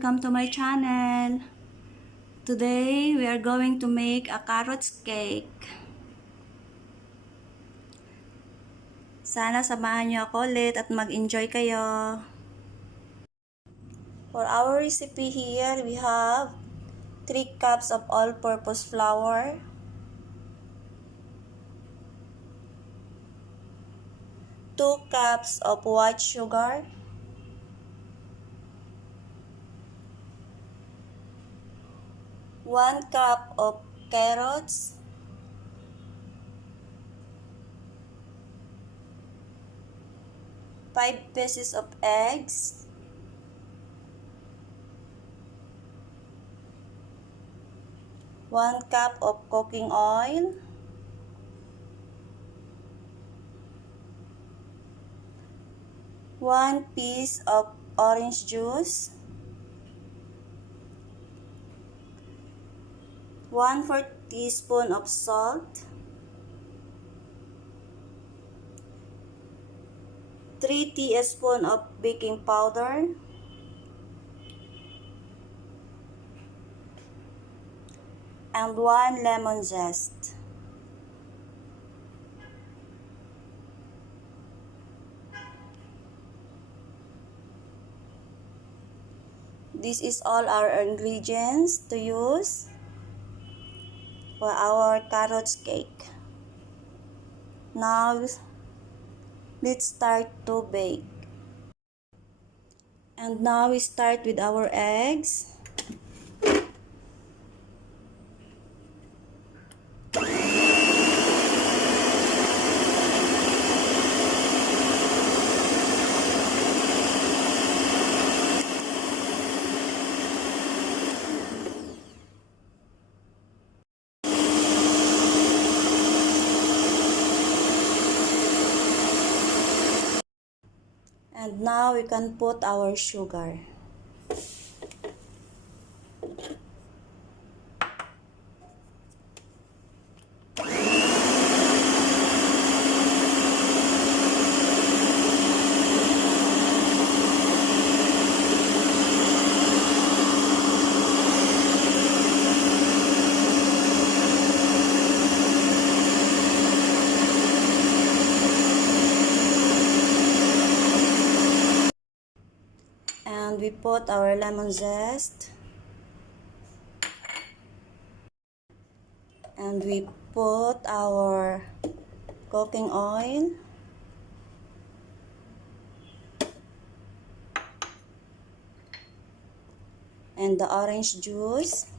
welcome to my channel. Today we are going to make a carrots cake. Sana samahan niyo ako ulit at mag-enjoy kayo. For our recipe here, we have 3 cups of all-purpose flour, 2 cups of white sugar, 1 cup of carrots, 5 pieces of eggs, 1 cup of cooking oil, 1 piece of orange juice, 1/4 teaspoon of salt, 3 teaspoons of baking powder, and 1 lemon zest. This is all our ingredients to use for our carrots cake. Now, let's start to bake. And now we start with our eggs. And now we can put our sugar. And we put our lemon zest, and we put our cooking oil, and the orange juice,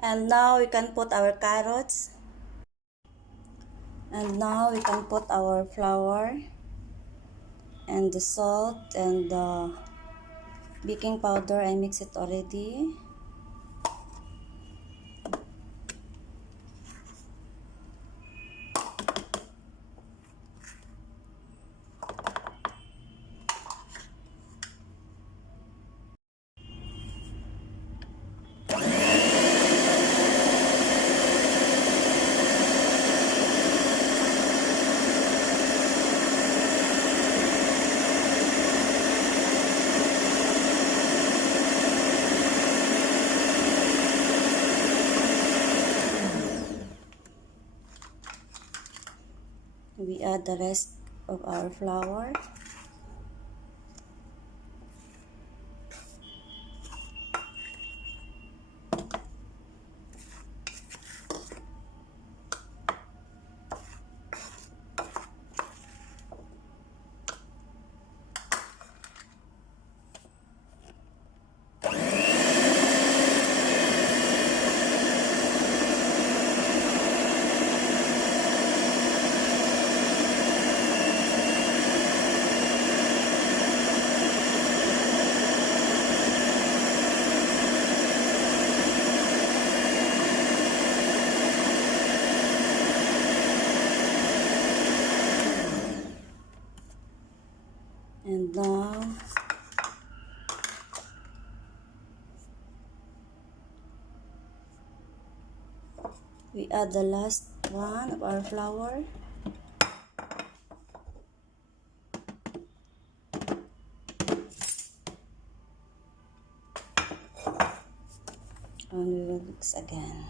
and now we can put our carrots, and now we can put our flour and the salt and the baking powder. I mix it already. We add the rest of our flour. We add the last one of our flour. And we will mix again.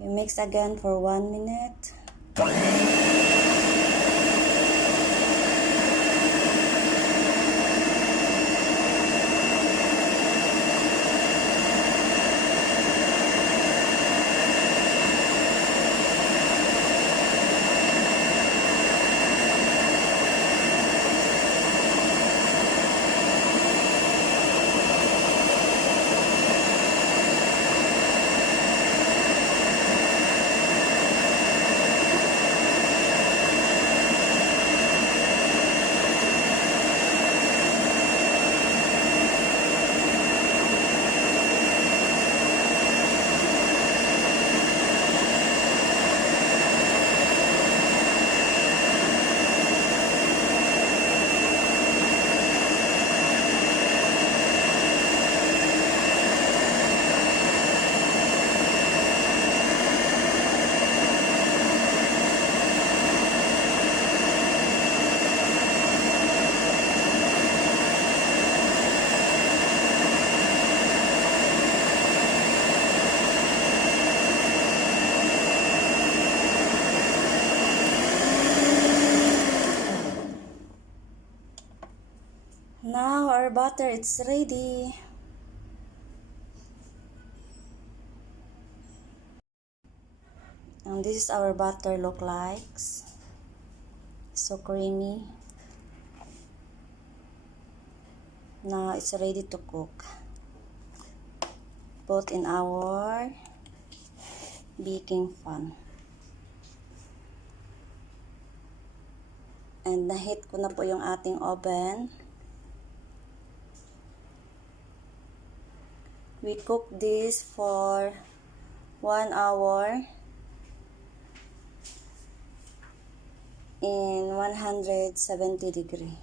We mix again for 1 minute. Now our butter is ready. And this is our butter look like. So creamy. Now it's ready to cook. Put in our baking pan. And na-heat ko na po yung ating oven. We cook this for 1 hour in 170 degree.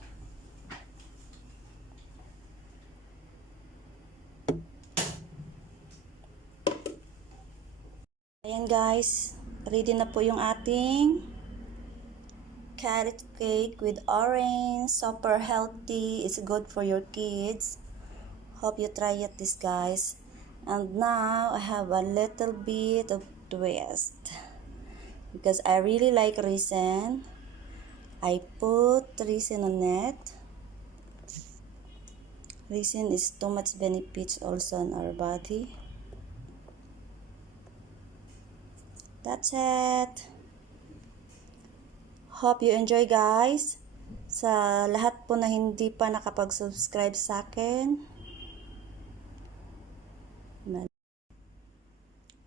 Ayan guys, ready na po yung ating carrot cake with orange. Super healthy. It's good for your kids. Hope you try it this guys. And now I have a little bit of twist because I really like raisin. I put raisin on it. Raisin is too much benefits also on our body. That's it. Hope you enjoy guys. Sa lahat po na hindi pa nakapag-subscribe sa akin,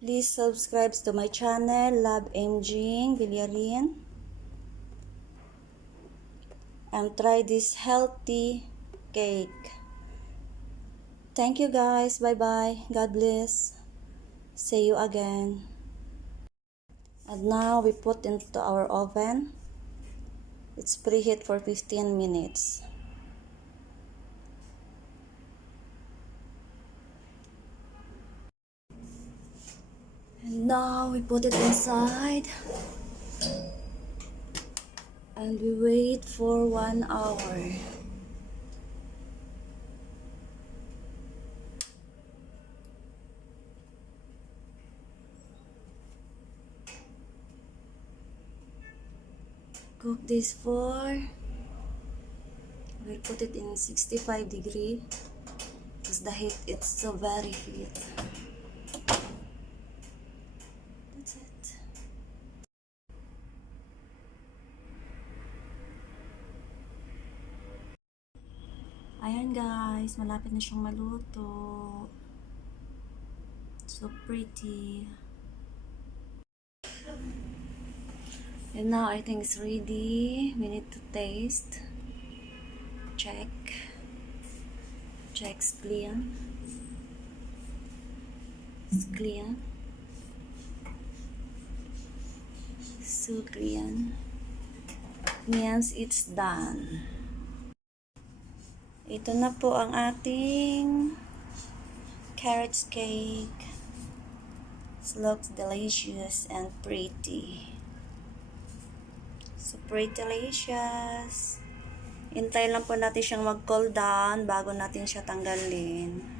please subscribe to my channel, Love Mjing Villarin, and try this healthy cake. Thank you guys. Bye bye. God bless. See you again. And now we put into our oven. It's preheat for 15 minutes. And now we put it inside. And we wait for 1 hour. Cook this for, we'll put it in 65 degree because the heat, it's so very heat. That's it. Ayan guys, malapit na siyang maluto. So pretty. And now I think it's ready. We need to taste. Check. Check's clean. It's clean. So clean. Means it's done. Ito na po ang ating carrot cake. It looks delicious and pretty. So pretty delicious. Hintay lang po natin siyang mag-cool down bago natin siya tanggalin.